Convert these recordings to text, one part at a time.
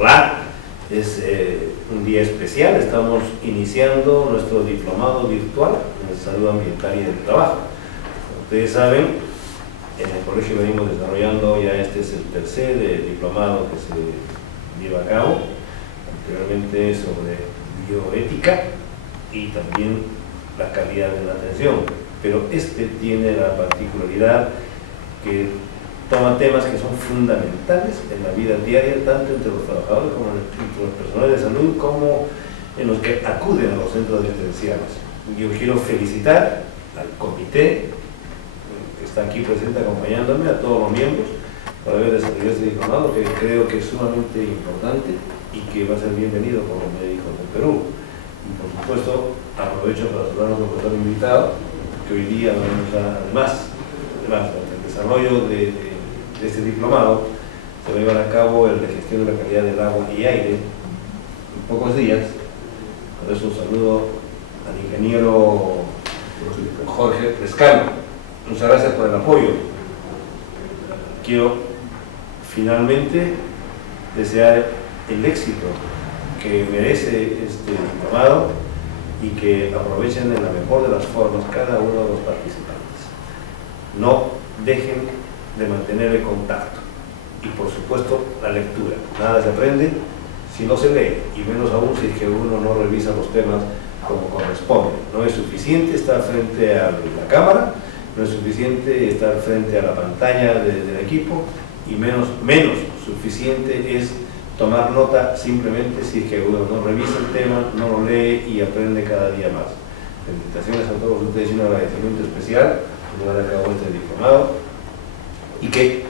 Hola, es un día especial, estamos iniciando nuestro diplomado virtual en salud ambiental y del trabajo. Como ustedes saben, en el colegio venimos desarrollando, ya este es el tercer diplomado que se lleva a cabo, anteriormente sobre bioética y también la calidad de la atención, pero este tiene la particularidad que toma temas que son fundamentales en la vida diaria, tanto entre los trabajadores como entre los personales de salud, como en los que acuden a los centros asistenciales. Yo quiero felicitar al comité que está aquí presente acompañándome, a todos los miembros, por haber desarrollado este diplomado, que creo que es sumamente importante y que va a ser bienvenido por los médicos del Perú. Y por supuesto, aprovecho para saludar a nuestro profesor invitado, que hoy día vamos a, además del desarrollo de este diplomado, se va a llevar a cabo el de gestión de la calidad del agua y aire en pocos días. Por eso un saludo al ingeniero Jorge Lescano. Muchas gracias por el apoyo. Quiero finalmente desear el éxito que merece este diplomado y que aprovechen en la mejor de las formas cada uno de los participantes. No dejen de mantener el contacto y por supuesto la lectura. Nada se aprende si no se lee, y menos aún si es que uno no revisa los temas como corresponde. No es suficiente estar frente a la cámara, no es suficiente estar frente a la pantalla del equipo, y menos suficiente es tomar nota simplemente si es que uno no revisa el tema, no lo lee y aprende cada día más. Felicitaciones a todos ustedes y un agradecimiento especial por llevar a cabo este diplomado, y que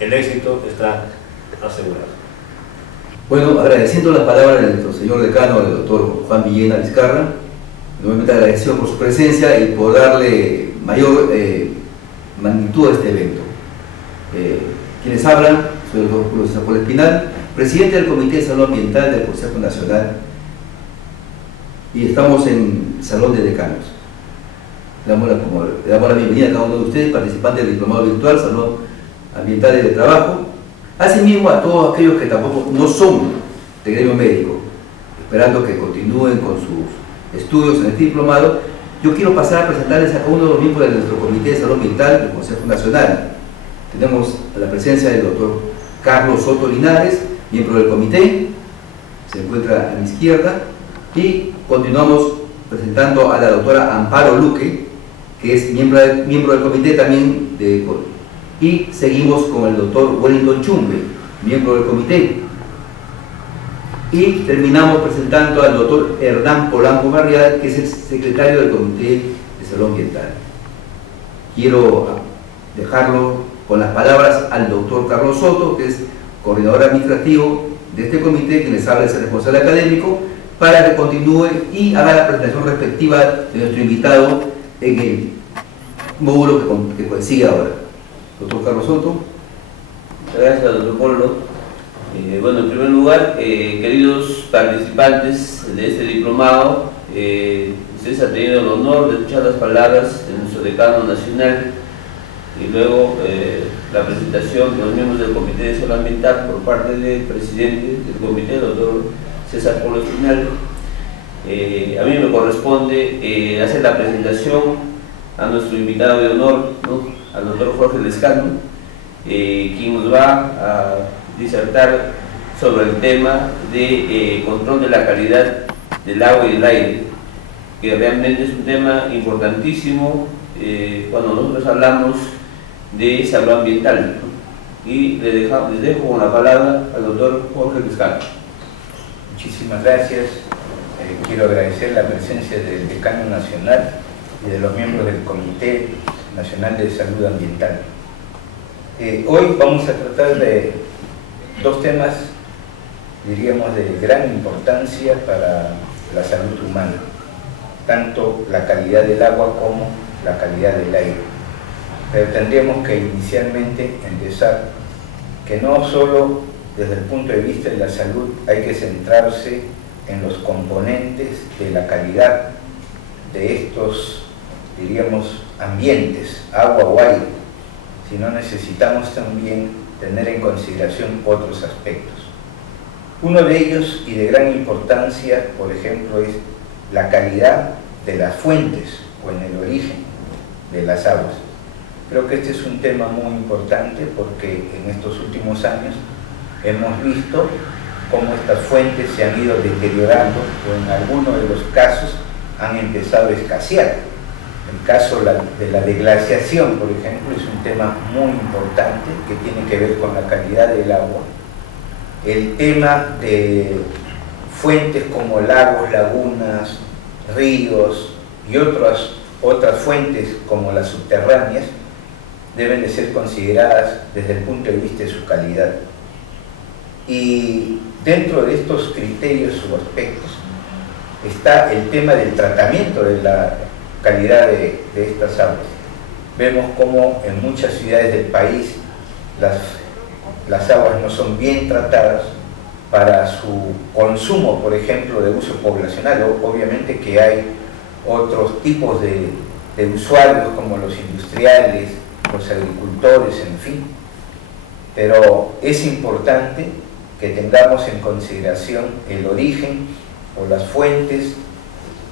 el éxito está asegurado. Bueno, agradeciendo las palabras de nuestro señor decano, el doctor Juan Villena Vizcarra, nuevamente agradecido por su presencia y por darle mayor magnitud a este evento. Quienes hablan, soy el doctor Julio César Polo Espinal, presidente del Comité de Salud Ambiental del Consejo Nacional, y estamos en el Salón de Decanos. Le damos la bienvenida a cada uno de ustedes, participantes del diplomado virtual Salud Ambiental y de Trabajo, asimismo a todos aquellos que tampoco no son de gremio médico, esperando que continúen con sus estudios en este diplomado. Yo quiero pasar a presentarles a cada uno de los miembros de nuestro Comité de Salud Ambiental del Consejo Nacional. Tenemos la presencia del doctor Carlos Soto Linares, miembro del comité, se encuentra a mi izquierda, y continuamos presentando a la doctora Amparo Luque, que es miembro del comité también, y seguimos con el doctor Wellington Chumbe, miembro del comité, y terminamos presentando al doctor Hernán Polanco Barrial, que es el secretario del Comité de Salud Ambiental. Quiero dejarlo con las palabras al doctor Carlos Soto, que es coordinador administrativo de este comité, quien les habla es el responsable académico, para que continúe y haga la presentación respectiva de nuestro invitado en el módulo que sigue ahora. Doctor Carlos Soto. Gracias, doctor Polo. Bueno, en primer lugar, queridos participantes de este diplomado, ustedes han tenido el honor de escuchar las palabras de nuestro decano nacional y luego la presentación de los miembros del Comité de Salud Ambiental por parte del presidente del comité, el doctor César Polo Espinal. A mí me corresponde hacer la presentación a nuestro invitado de honor, ¿no?, al doctor Jorge Lescano, quien nos va a disertar sobre el tema de control de la calidad del agua y del aire, que realmente es un tema importantísimo cuando nosotros hablamos de salud ambiental, ¿no? Y les dejo con la palabra al doctor Jorge Lescano. Muchísimas gracias. Quiero agradecer la presencia del decano nacional y de los miembros del Comité Nacional de Salud Ambiental. Hoy vamos a tratar de dos temas, diríamos, de gran importancia para la salud humana, tanto la calidad del agua como la calidad del aire. Pero tendríamos que inicialmente empezar que no solo desde el punto de vista de la salud hay que centrarse en los componentes de la calidad de estos, diríamos, ambientes, agua o aire, sino necesitamos también tener en consideración otros aspectos. Uno de ellos, y de gran importancia, por ejemplo, es la calidad de las fuentes o en el origen de las aguas. Creo que este es un tema muy importante porque en estos últimos años hemos visto cómo estas fuentes se han ido deteriorando o en algunos de los casos han empezado a escasear. El caso de la deglaciación, por ejemplo, es un tema muy importante que tiene que ver con la calidad del agua. El tema de fuentes como lagos, lagunas, ríos y otras fuentes como las subterráneas deben de ser consideradas desde el punto de vista de su calidad. Y dentro de estos criterios o aspectos está el tema del tratamiento de la calidad de estas aguas. Vemos cómo en muchas ciudades del país las aguas no son bien tratadas para su consumo, por ejemplo, de uso poblacional. Obviamente que hay otros tipos de usuarios como los industriales, los agricultores, en fin. Pero es importante que tengamos en consideración el origen o las fuentes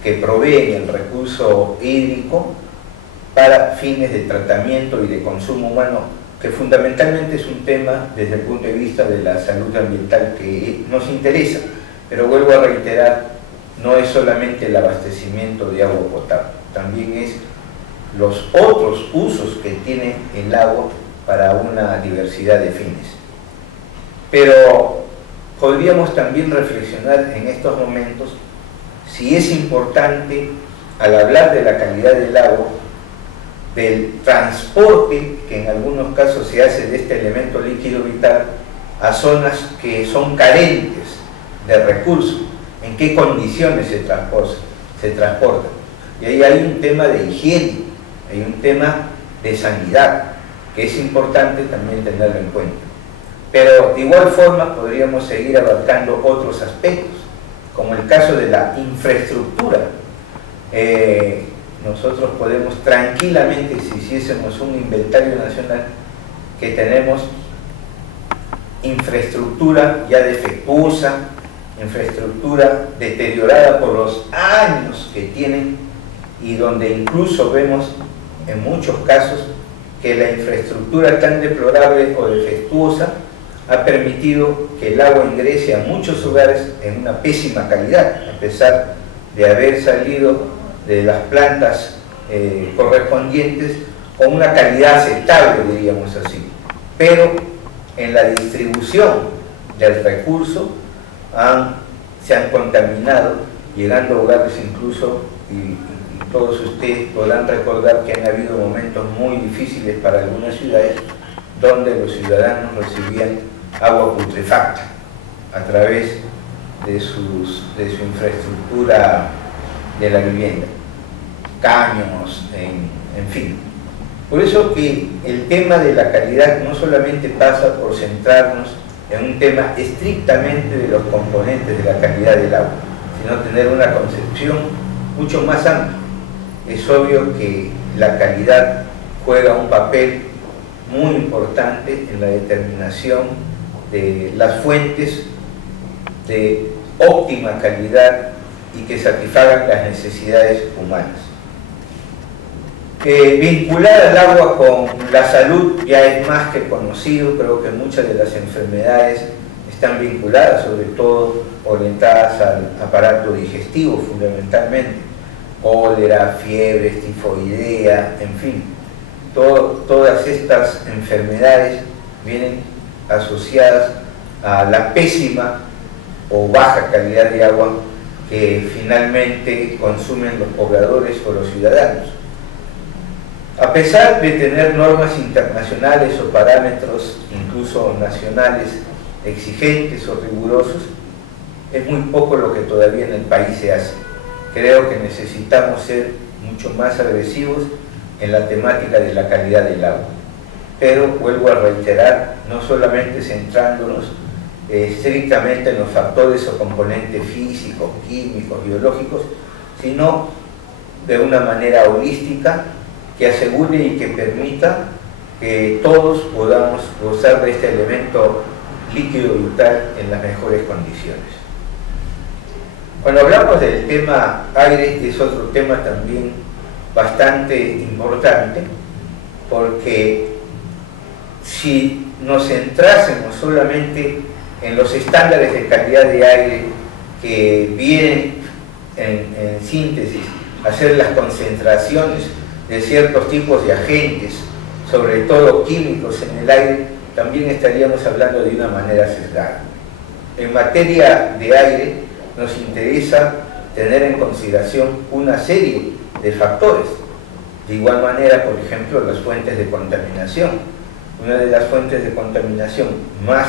que proveen el recurso hídrico para fines de tratamiento y de consumo humano, que fundamentalmente es un tema desde el punto de vista de la salud ambiental que nos interesa, pero vuelvo a reiterar, no es solamente el abastecimiento de agua potable, también es los otros usos que tiene el agua para una diversidad de fines. Pero podríamos también reflexionar en estos momentos si es importante, al hablar de la calidad del agua, del transporte que en algunos casos se hace de este elemento líquido vital a zonas que son carentes de recursos, en qué condiciones se transportan. Y ahí hay un tema de higiene, hay un tema de sanidad, que es importante también tenerlo en cuenta. Pero de igual forma podríamos seguir abarcando otros aspectos, como el caso de la infraestructura. Nosotros podemos tranquilamente, si hiciésemos un inventario nacional, que tenemos infraestructura ya defectuosa, infraestructura deteriorada por los años que tienen, y donde incluso vemos en muchos casos que la infraestructura tan deplorable o defectuosa ha permitido que el agua ingrese a muchos hogares en una pésima calidad, a pesar de haber salido de las plantas correspondientes con una calidad aceptable, diríamos así. Pero en la distribución del recurso se han contaminado, llegando a hogares incluso, y todos ustedes podrán recordar que han habido momentos muy difíciles para algunas ciudades donde los ciudadanos recibían agua putrefacta a través de su infraestructura de la vivienda, caños, en fin. Por eso que el tema de la calidad no solamente pasa por centrarnos en un tema estrictamente de los componentes de la calidad del agua, sino tener una concepción mucho más amplia. Es obvio que la calidad juega un papel muy importante en la determinación de las fuentes de óptima calidad y que satisfagan las necesidades humanas. Vincular al agua con la salud ya es más que conocido. Creo que muchas de las enfermedades están vinculadas, sobre todo orientadas al aparato digestivo fundamentalmente, cólera, fiebre, tifoidea, en fin, todas estas enfermedades vienen asociadas a la pésima o baja calidad de agua que finalmente consumen los pobladores o los ciudadanos. A pesar de tener normas internacionales o parámetros incluso nacionales exigentes o rigurosos, es muy poco lo que todavía en el país se hace. Creo que necesitamos ser mucho más agresivos en la temática de la calidad del agua. Pero vuelvo a reiterar, no solamente centrándonos estrictamente en los factores o componentes físicos, químicos, biológicos, sino de una manera holística que asegure y que permita que todos podamos gozar de este elemento líquido vital en las mejores condiciones. Cuando hablamos del tema aire, es otro tema también bastante importante, porque si nos centrásemos solamente en los estándares de calidad de aire que vienen en síntesis a hacer las concentraciones de ciertos tipos de agentes, sobre todo químicos en el aire, también estaríamos hablando de una manera sesgada. En materia de aire nos interesa tener en consideración una serie de factores. De igual manera, por ejemplo, las fuentes de contaminación. Una de las fuentes de contaminación más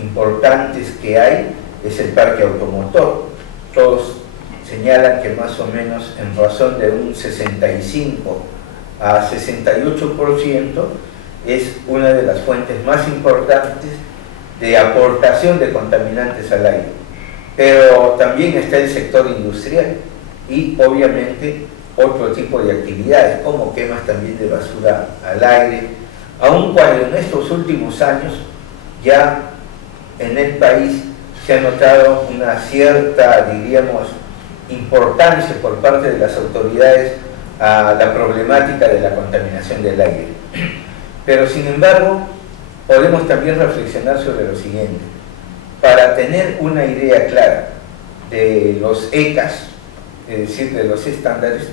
importantes que hay es el parque automotor. Todos señalan que más o menos en razón de un 65 a 68% es una de las fuentes más importantes de aportación de contaminantes al aire. Pero también está el sector industrial y obviamente otro tipo de actividades como quemas también de basura al aire, aun cuando en estos últimos años ya en el país se ha notado una cierta, diríamos, importancia por parte de las autoridades a la problemática de la contaminación del aire. Pero sin embargo, podemos también reflexionar sobre lo siguiente. Para tener una idea clara de los ECAs, es decir, de los estándares,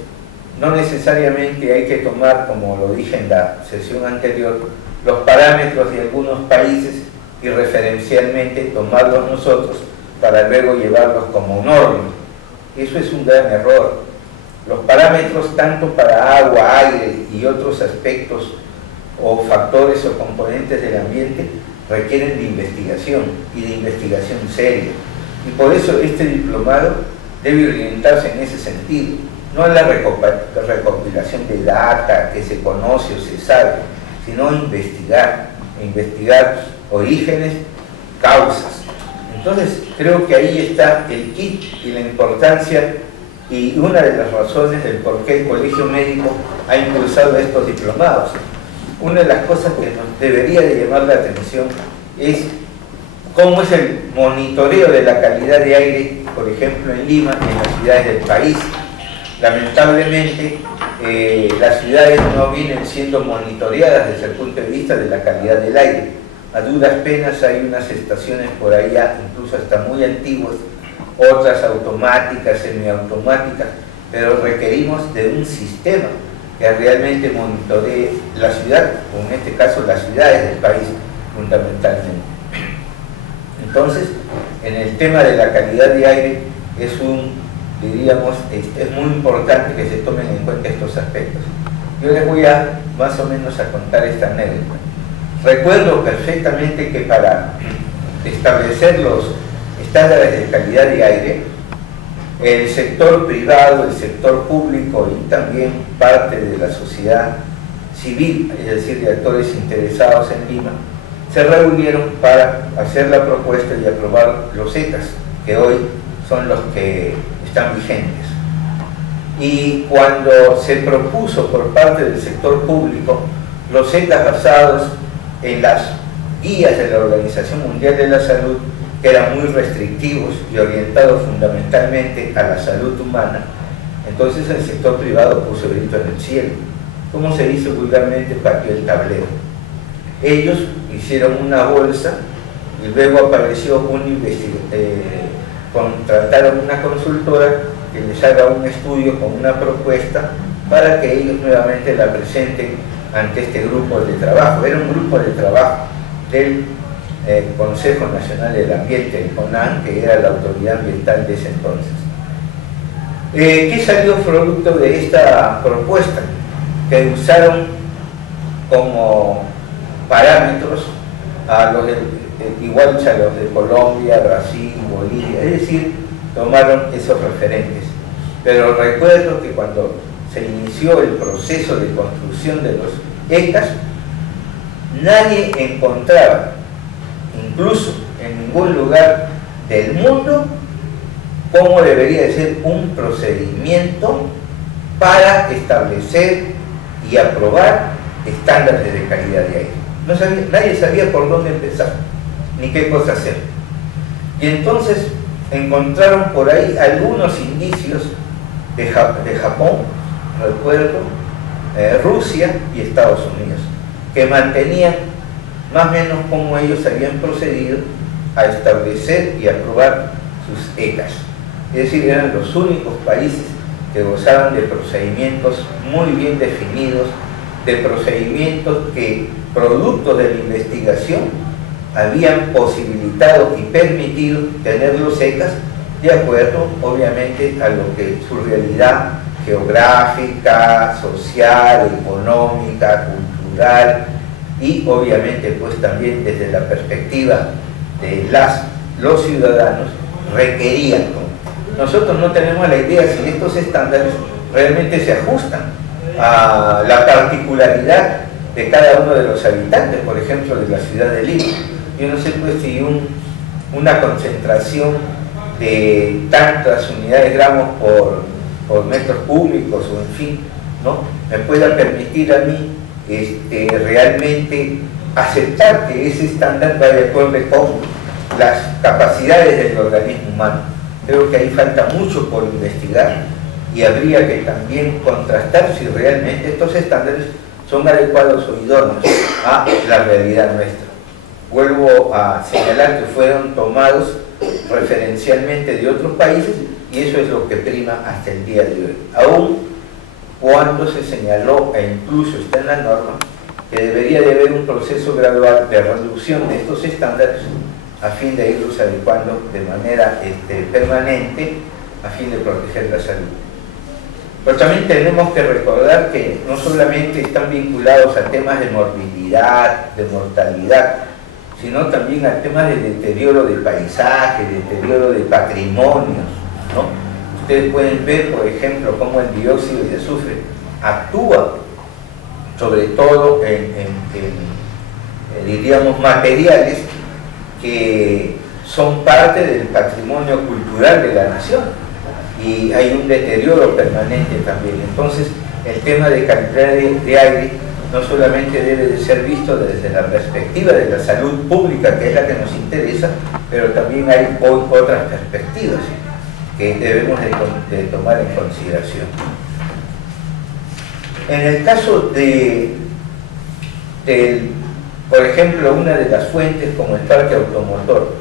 no necesariamente hay que tomar, como lo dije en la sesión anterior, los parámetros de algunos países y referencialmente tomarlos nosotros para luego llevarlos como norma. Eso es un gran error. Los parámetros tanto para agua, aire y otros aspectos o factores o componentes del ambiente requieren de investigación y de investigación seria. Y por eso este diplomado debe orientarse en ese sentido, no en la recopilación de data que se conoce o se sabe, sino investigar orígenes, causas. Entonces creo que ahí está el kit y la importancia y una de las razones del por qué el Colegio Médico ha impulsado estos diplomados. Una de las cosas que nos debería de llamar la atención es cómo es el monitoreo de la calidad de aire, por ejemplo en Lima y en las ciudades del país. Lamentablemente las ciudades no vienen siendo monitoreadas desde el punto de vista de la calidad del aire. A duras penas hay unas estaciones por allá, incluso hasta muy antiguas, otras automáticas, semiautomáticas, pero requerimos de un sistema que realmente monitoree la ciudad, o en este caso las ciudades del país fundamentalmente. Entonces, en el tema de la calidad de aire es muy importante que se tomen en cuenta estos aspectos. Yo les voy a más o menos a contar esta anécdota. Recuerdo perfectamente que para establecer los estándares de calidad de aire, el sector privado, el sector público y también parte de la sociedad civil, es decir, de actores interesados en Lima, se reunieron para hacer la propuesta y aprobar los ECAs, que hoy son los que están vigentes. Y cuando se propuso por parte del sector público los ECAs basados en las guías de la Organización Mundial de la Salud, que eran muy restrictivos y orientados fundamentalmente a la salud humana, entonces el sector privado puso el grito en el cielo. ¿Cómo se dice vulgarmente? Pateó el tablero. Ellos hicieron una bolsa y luego apareció contrataron una consultora que les haga un estudio con una propuesta para que ellos nuevamente la presenten ante este grupo de trabajo. Era un grupo de trabajo del Consejo Nacional del Ambiente, el CONAM, que era la autoridad ambiental de ese entonces. ¿Qué salió producto de esta propuesta? Que usaron como parámetros a los iguales a los de Colombia, Brasil, Bolivia, es decir, tomaron esos referentes. Pero recuerdo que cuando se inició el proceso de construcción de los ECAs, nadie encontraba, incluso en ningún lugar del mundo, cómo debería de ser un procedimiento para establecer y aprobar estándares de calidad de aire. Nadie sabía por dónde empezar. ni qué cosa hacer. Y entonces encontraron por ahí algunos indicios de Japón, recuerdo, Rusia y Estados Unidos, que mantenían más o menos cómo ellos habían procedido a establecer y aprobar sus ECAs. Es decir, eran los únicos países que gozaban de procedimientos muy bien definidos, de procedimientos que, producto de la investigación, habían posibilitado y permitido tener los ECAs de acuerdo, obviamente, a lo que su realidad geográfica, social, económica, cultural y, obviamente, pues también desde la perspectiva de los ciudadanos requerían. Nosotros no tenemos la idea si estos estándares realmente se ajustan a la particularidad de cada uno de los habitantes, por ejemplo, de la ciudad de Lima. Yo no sé pues si una concentración de tantas unidades de gramos por metros cúbicos o en fin, ¿no?, me pueda permitir a mí realmente aceptar que ese estándar va de acuerdo con las capacidades del organismo humano. Creo que ahí falta mucho por investigar y habría que también contrastar si realmente estos estándares son adecuados o idóneos a la realidad nuestra. Vuelvo a señalar que fueron tomados referencialmente de otros países y eso es lo que prima hasta el día de hoy. Aún cuando se señaló, e incluso está en la norma, que debería de haber un proceso gradual de reducción de estos estándares a fin de irlos adecuando de manera permanente, a fin de proteger la salud. Pero también tenemos que recordar que no solamente están vinculados a temas de morbilidad, de mortalidad, sino también a temas de deterioro de paisaje, deterioro de patrimonios, ¿no? Ustedes pueden ver, por ejemplo, cómo el dióxido de azufre actúa sobre todo diríamos, materiales que son parte del patrimonio cultural de la nación y hay un deterioro permanente también. Entonces, el tema de calidad de aire no solamente debe de ser visto desde la perspectiva de la salud pública, que es la que nos interesa, pero también hay otras perspectivas que debemos de tomar en consideración. En el caso por ejemplo, una de las fuentes como el parque automotor,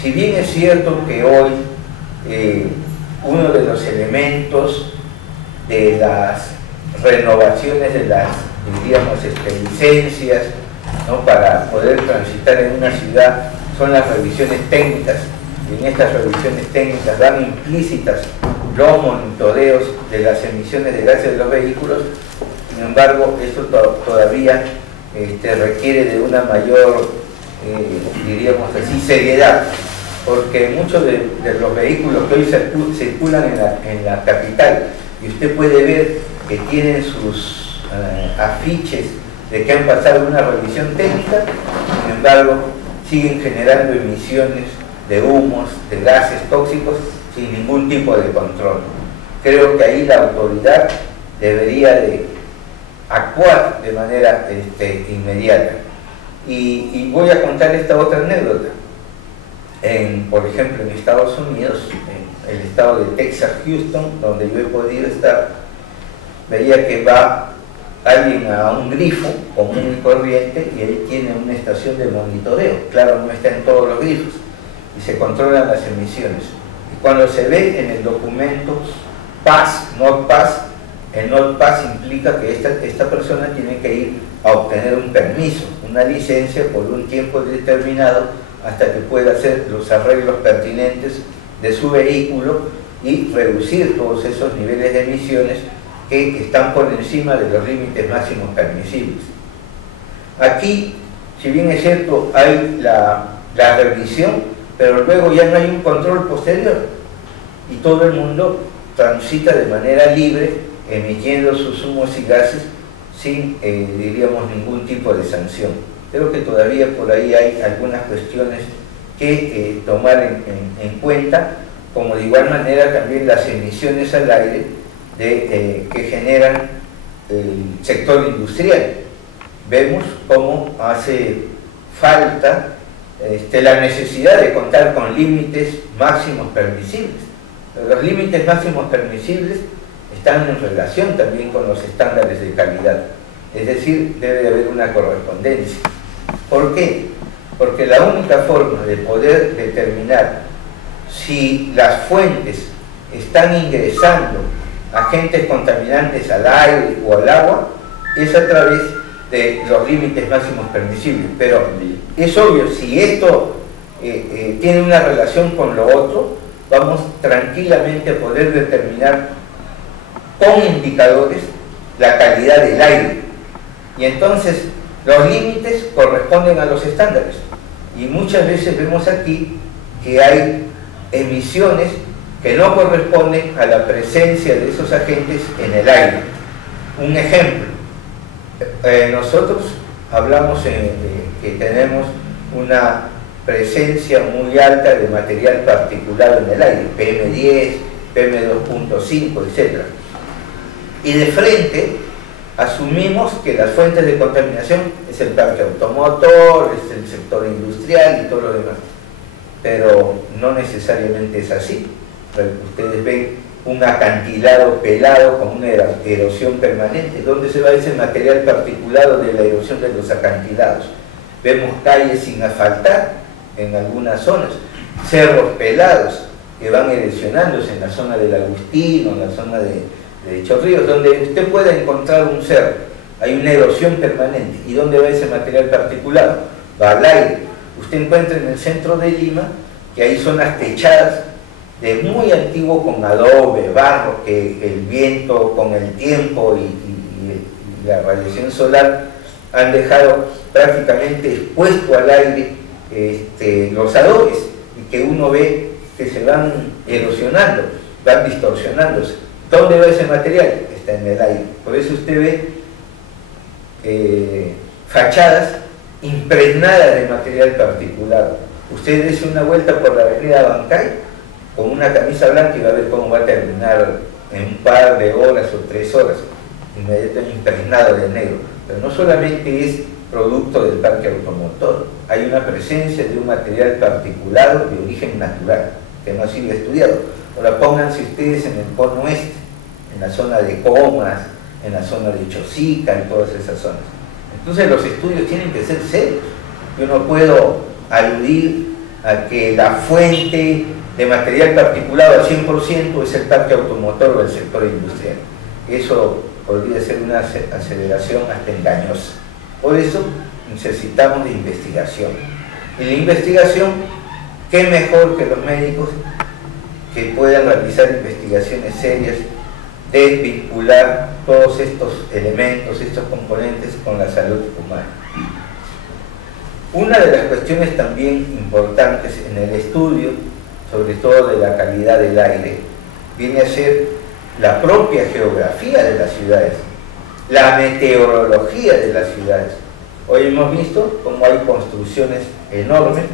si bien es cierto que hoy uno de los elementos de las renovaciones de las, diríamos, licencias, ¿no?, para poder transitar en una ciudad son las revisiones técnicas, y en estas revisiones técnicas van implícitas los monitoreos de las emisiones de gases de los vehículos. Sin embargo, esto todavía requiere de una mayor, diríamos así, seriedad, porque muchos de los vehículos que hoy circulan en la capital, y usted puede ver que tienen sus afiches de que han pasado una revisión técnica, sin embargo, siguen generando emisiones de humos, de gases tóxicos, sin ningún tipo de control. Creo que ahí la autoridad debería de actuar de manera inmediata. Y voy a contar esta otra anécdota. Por ejemplo, en Estados Unidos, en el estado de Texas, Houston, donde yo he podido estar, veía que va alguien a un grifo común y corriente y él tiene una estación de monitoreo. Claro, no está en todos los grifos y se controlan las emisiones. Y cuando se ve en el documento PAS, Not PAS, el Not PAS implica que esta persona tiene que ir a obtener un permiso, una licencia por un tiempo determinado hasta que pueda hacer los arreglos pertinentes de su vehículo y reducir todos esos niveles de emisiones que están por encima de los límites máximos permisibles. Aquí, si bien es cierto, hay la revisión, pero luego ya no hay un control posterior y todo el mundo transita de manera libre emitiendo sus humos y gases sin, diríamos, ningún tipo de sanción. Creo que todavía por ahí hay algunas cuestiones que tomar en cuenta, como de igual manera también las emisiones al aire que generan el sector industrial. Vemos cómo hace falta la necesidad de contar con límites máximos permisibles. Los límites máximos permisibles están en relación también con los estándares de calidad, es decir, debe haber una correspondencia. ¿Por qué? Porque la única forma de poder determinar si las fuentes están ingresando agentes contaminantes al aire o al agua es a través de los límites máximos permisibles. Pero es obvio, si esto tiene una relación con lo otro, vamos tranquilamente a poder determinar con indicadores la calidad del aire. Y entonces los límites corresponden a los estándares. Y muchas veces vemos aquí que hay emisiones que no corresponden a la presencia de esos agentes en el aire. Un ejemplo, nosotros hablamos que tenemos una presencia muy alta de material particulado en el aire, PM10, PM2.5, etc. Y de frente asumimos que las fuentes de contaminación es el parque automotor, es el sector industrial y todo lo demás. Pero no necesariamente es así. Ustedes ven un acantilado pelado con una erosión permanente. ¿Dónde se va ese material particulado de la erosión de los acantilados? Vemos calles sin asfaltar en algunas zonas, cerros pelados que van erosionándose en la zona del Agustino, en la zona de Chorrillos, donde usted puede encontrar un cerro, hay una erosión permanente. ¿Y dónde va ese material particulado? Va al aire. Usted encuentra en el centro de Lima que hay zonas techadas de muy antiguo con adobe, barro, que el viento con el tiempo y la radiación solar han dejado prácticamente expuesto al aire los adobes, y que uno ve que se van erosionando, van distorsionándose. ¿Dónde va ese material? Está en el aire. Por eso usted ve fachadas impregnadas de material particulado. Usted dése una vuelta por la avenida Bancay con una camisa blanca y va a ver cómo va a terminar en un par de horas o 3 horas, inmediatamente impregnado de negro. Pero no solamente es producto del parque automotor, hay una presencia de un material particulado de origen natural que no ha sido estudiado. Ahora pónganse ustedes en el cono oeste, en la zona de Comas, en la zona de Chosica, en todas esas zonas. Entonces los estudios tienen que ser serios. Yo no puedo aludir a que la fuente de material particulado al 100% es el parque automotor o el sector industrial. Eso podría ser una aceleración hasta engañosa. Por eso necesitamos de investigación. Y la investigación, ¿qué mejor que los médicos que puedan realizar investigaciones serias de vincular todos estos elementos, estos componentes con la salud humana? Una de las cuestiones también importantes en el estudio, sobre todo de la calidad del aire, viene a ser la propia geografía de las ciudades, la meteorología de las ciudades. Hoy hemos visto cómo hay construcciones enormes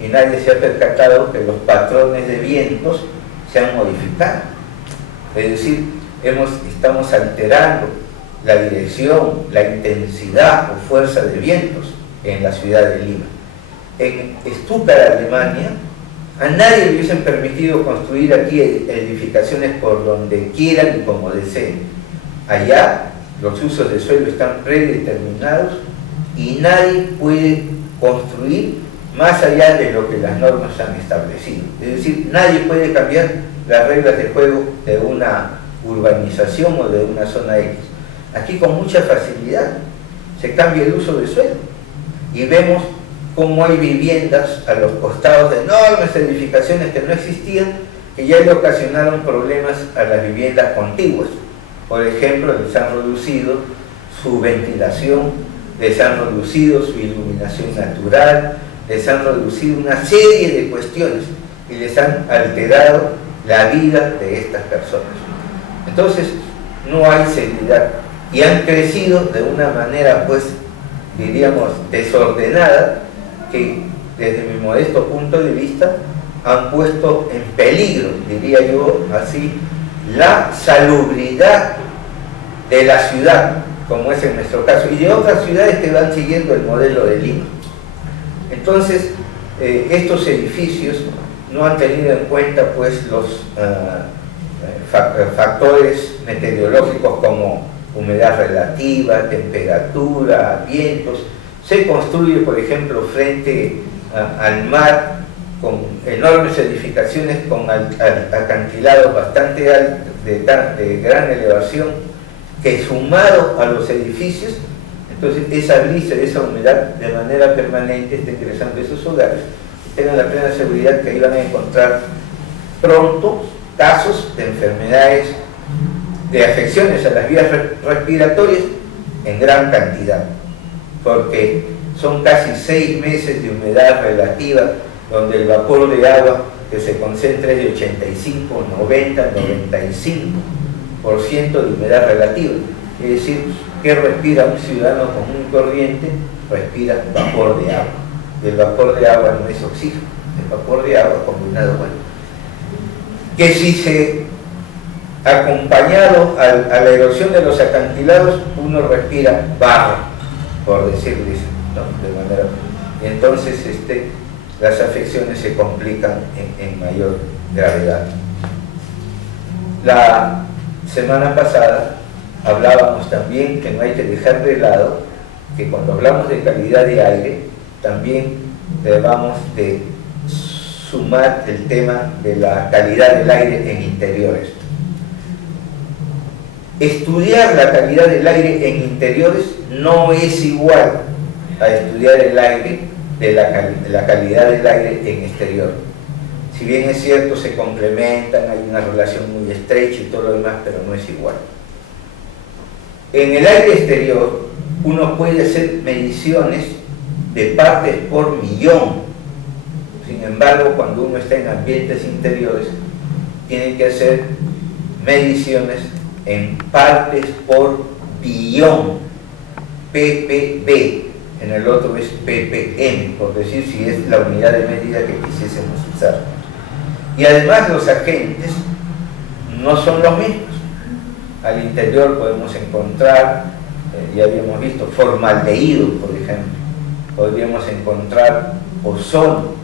y nadie se ha percatado que los patrones de vientos se han modificado. Es decir, estamos alterando la dirección, la intensidad o fuerza de vientos en la ciudad de Lima. En Stuttgart, Alemania, a nadie le hubiesen permitido construir aquí edificaciones por donde quieran y como deseen. Allá los usos de suelo están predeterminados y nadie puede construir más allá de lo que las normas han establecido. Es decir, nadie puede cambiar las reglas de juego de una urbanización o de una zona X. Aquí con mucha facilidad se cambia el uso de suelo y vemos cómo hay viviendas a los costados de enormes edificaciones que no existían, que ya le ocasionaron problemas a las viviendas contiguas. Por ejemplo, les han reducido su ventilación, les han reducido su iluminación natural, les han reducido una serie de cuestiones y les han alterado la vida de estas personas. Entonces, no hay seguridad y han crecido de una manera, pues, diríamos, desordenada, que desde mi modesto punto de vista han puesto en peligro, diría yo así, la salubridad de la ciudad, como es en nuestro caso, y de otras ciudades que van siguiendo el modelo de Lima. Entonces, estos edificios no han tenido en cuenta pues los factores meteorológicos como humedad relativa, temperatura, vientos. Se construye, por ejemplo, frente al mar, con enormes edificaciones con acantilados bastante altos, de gran elevación, que sumado a los edificios, entonces esa brisa, esa humedad de manera permanente está ingresando a esos hogares. Tengan la plena seguridad que ahí van a encontrar pronto casos de enfermedades, de afecciones a las vías respiratorias en gran cantidad, porque son casi 6 meses de humedad relativa, donde el vapor de agua que se concentra es de 85, 90, 95% de humedad relativa. Es decir, que respira un ciudadano común y corriente, respira vapor de agua. Y el vapor de agua no es oxígeno, el vapor de agua combinado con que si se acompañado a la erosión de los acantilados, uno respira barro, por decirles, ¿no? De manera, y entonces las afecciones se complican en mayor gravedad. La semana pasada hablábamos también que no hay que dejar de lado que cuando hablamos de calidad de aire también debamos de sumar el tema de la calidad del aire en interiores. Estudiar la calidad del aire en interiores no es igual a estudiar el aire de la calidad del aire en exterior. Si bien es cierto, se complementan, hay una relación muy estrecha y todo lo demás, pero no es igual. En el aire exterior, uno puede hacer mediciones de partes por millón. Sin embargo, cuando uno está en ambientes interiores, tiene que hacer mediciones en partes por billón, ppb. En el otro es ppm, por decir si es la unidad de medida que quisiésemos usar. Y además los agentes no son los mismos. Al interior podemos encontrar, ya habíamos visto, formaldehído, por ejemplo. Podríamos encontrar ozono,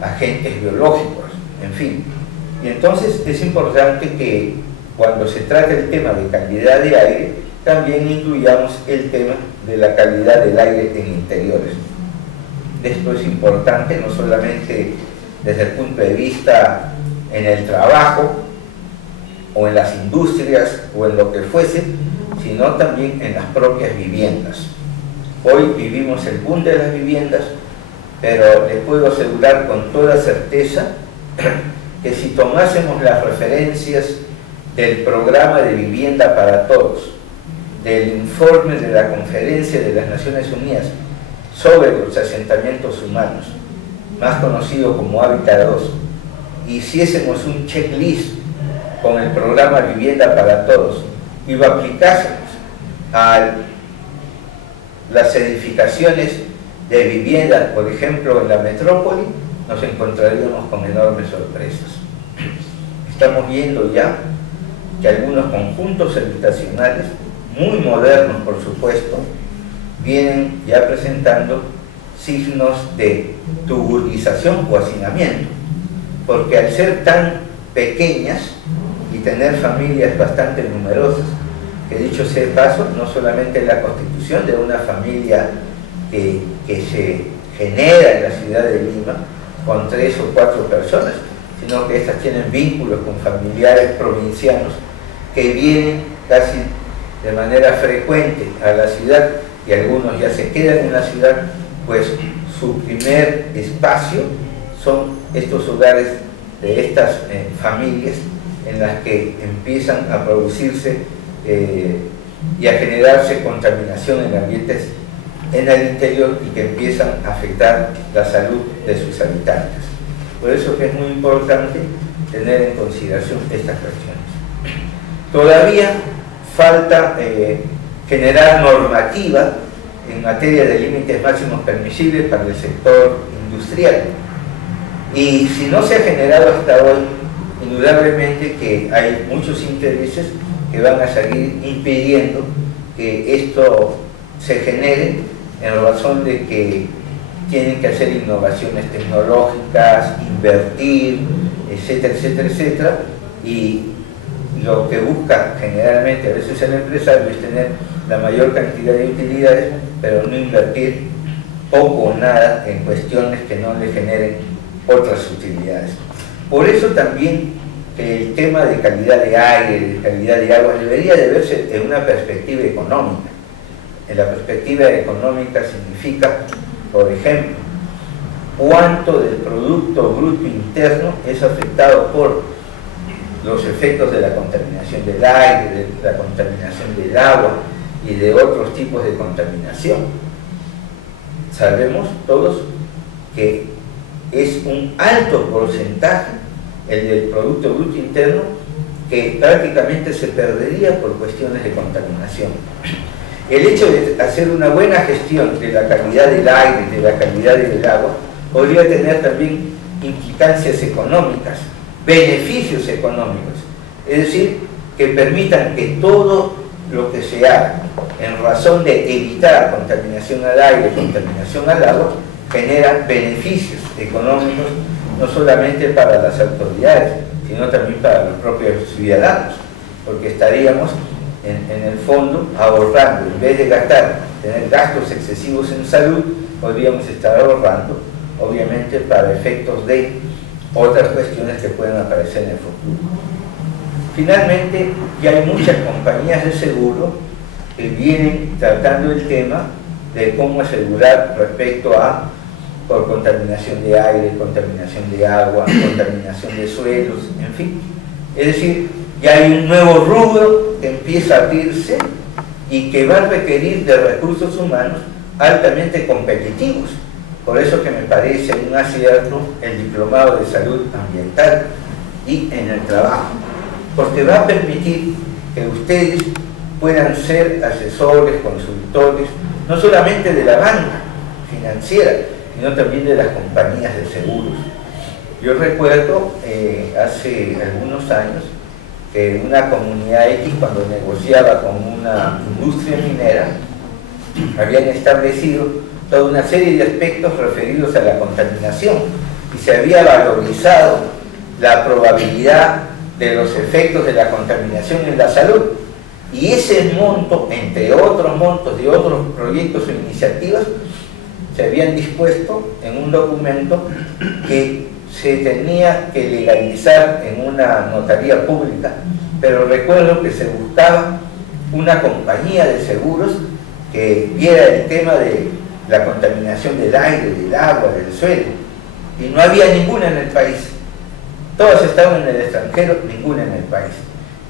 agentes biológicos, en fin. Y entonces es importante que cuando se trata el tema de calidad de aire, también incluyamos el tema de la calidad del aire en interiores. Esto es importante no solamente desde el punto de vista en el trabajo o en las industrias o en lo que fuese, sino también en las propias viviendas. Hoy vivimos el boom de las viviendas, pero les puedo asegurar con toda certeza que si tomásemos las referencias del programa de vivienda para todos, del informe de la Conferencia de las Naciones Unidas sobre los asentamientos humanos, más conocido como Hábitat 2, hiciésemos un checklist con el programa Vivienda para Todos y lo aplicásemos a las edificaciones de vivienda, por ejemplo, en la metrópoli, nos encontraríamos con enormes sorpresas. Estamos viendo ya que algunos conjuntos habitacionales, muy modernos por supuesto, vienen ya presentando signos de tubulización o hacinamiento, porque al ser tan pequeñas y tener familias bastante numerosas, que dicho sea de paso, no solamente la constitución de una familia que se genera en la ciudad de Lima con 3 o 4 personas, sino que estas tienen vínculos con familiares provincianos que vienen casi de manera frecuente a la ciudad y algunos ya se quedan en la ciudad, pues su primer espacio son estos hogares de estas familias en las que empiezan a producirse y a generarse contaminación en ambientes en el interior y que empiezan a afectar la salud de sus habitantes. Por eso que es muy importante tener en consideración estas cuestiones. Todavía falta generar normativa en materia de límites máximos permisibles para el sector industrial. Y si no se ha generado hasta hoy, indudablemente que hay muchos intereses que van a seguir impidiendo que esto se genere, en razón de que tienen que hacer innovaciones tecnológicas, invertir, etcétera, etcétera, etcétera, y lo que busca generalmente a veces el empresario es tener la mayor cantidad de utilidades, pero no invertir poco o nada en cuestiones que no le generen otras utilidades. Por eso también el tema de calidad de aire, de calidad de agua, debería de verse en una perspectiva económica. En la perspectiva económica significa, por ejemplo, cuánto del Producto Bruto Interno es afectado por los efectos de la contaminación del aire, de la contaminación del agua y de otros tipos de contaminación. Sabemos todos que es un alto porcentaje el del Producto Bruto Interno que prácticamente se perdería por cuestiones de contaminación. El hecho de hacer una buena gestión de la calidad del aire, de la calidad del agua, podría tener también implicancias económicas, beneficios económicos, es decir, que permitan que todo lo que se haga en razón de evitar contaminación al aire, contaminación al agua, genera beneficios económicos no solamente para las autoridades, sino también para los propios ciudadanos, porque estaríamos en el fondo ahorrando, en vez de tener gastos excesivos en salud, podríamos estar ahorrando, obviamente, para efectos de otras cuestiones que puedan aparecer en el futuro. Finalmente, ya hay muchas compañías de seguro que vienen tratando el tema de cómo asegurar respecto a por contaminación de aire, contaminación de agua, contaminación de suelos, en fin. Es decir, ya hay un nuevo rubro que empieza a abrirse y que va a requerir de recursos humanos altamente competitivos. Por eso que me parece un acierto el diplomado de salud ambiental y en el trabajo, porque va a permitir que ustedes puedan ser asesores, consultores, no solamente de la banca financiera, sino también de las compañías de seguros. Yo recuerdo hace algunos años que una comunidad X, cuando negociaba con una industria minera, habían establecido toda una serie de aspectos referidos a la contaminación y se había valorizado la probabilidad de los efectos de la contaminación en la salud. Y ese monto, entre otros montos de otros proyectos o iniciativas, se habían dispuesto en un documento que se tenía que legalizar en una notaría pública, pero recuerdo que se buscaba una compañía de seguros que viera el tema de la contaminación del aire, del agua, del suelo, y no había ninguna en el país. Todas estaban en el extranjero, ninguna en el país,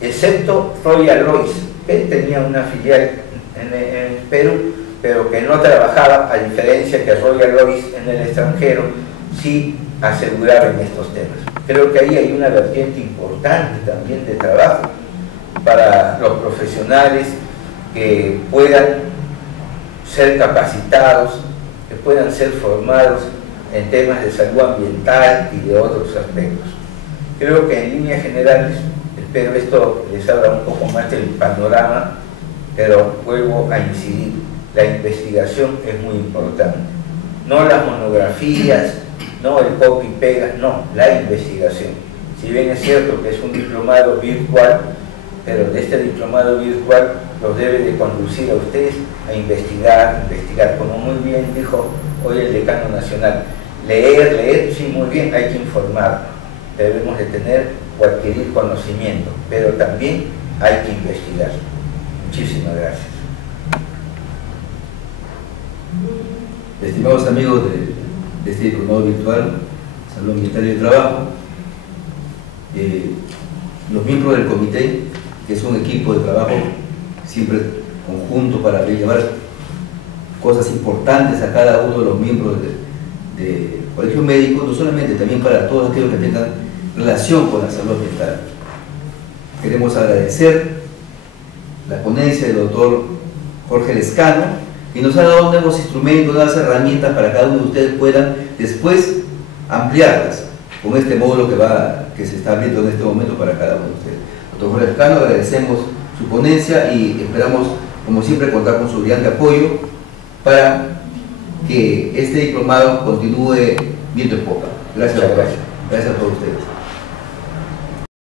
excepto Royal Royce, que tenía una filial en Perú, pero que no trabajaba, a diferencia que Royal Royce en el extranjero sí aseguraba en estos temas. Creo que ahí hay una vertiente importante también de trabajo para los profesionales que puedan ser capacitados, que puedan ser formados en temas de salud ambiental y de otros aspectos. Creo que en líneas generales, espero esto les abra un poco más el panorama, pero vuelvo a incidir, la investigación es muy importante. No las monografías, no el copy y pega, no, la investigación. Si bien es cierto que es un diplomado virtual, pero de este diplomado virtual los debe de conducir a ustedes a investigar, como muy bien dijo hoy el decano nacional. Leer, sí, muy bien, hay que informar, debemos de tener o adquirir conocimiento, pero también hay que investigar. Muchísimas gracias. Estimados amigos de este diplomado virtual, Salud Ambiental y de Trabajo, los miembros del comité, que es un equipo de trabajo siempre conjunto para llevar cosas importantes a cada uno de los miembros del colegio médico, no solamente, también para todos aquellos que tengan relación con la salud ambiental. Queremos agradecer la ponencia del doctor Jorge Lescano, y nos ha dado nuevos instrumentos, nuevas herramientas para que cada uno de ustedes puedan después ampliarlas con este módulo que se está abriendo en este momento para cada uno de ustedes. Doctor Jorge Lescano, agradecemos su ponencia y esperamos, como siempre, contar con su brillante apoyo para que este diplomado continúe viento en popa. Gracias, Muchas gracias. Gracias a todos ustedes.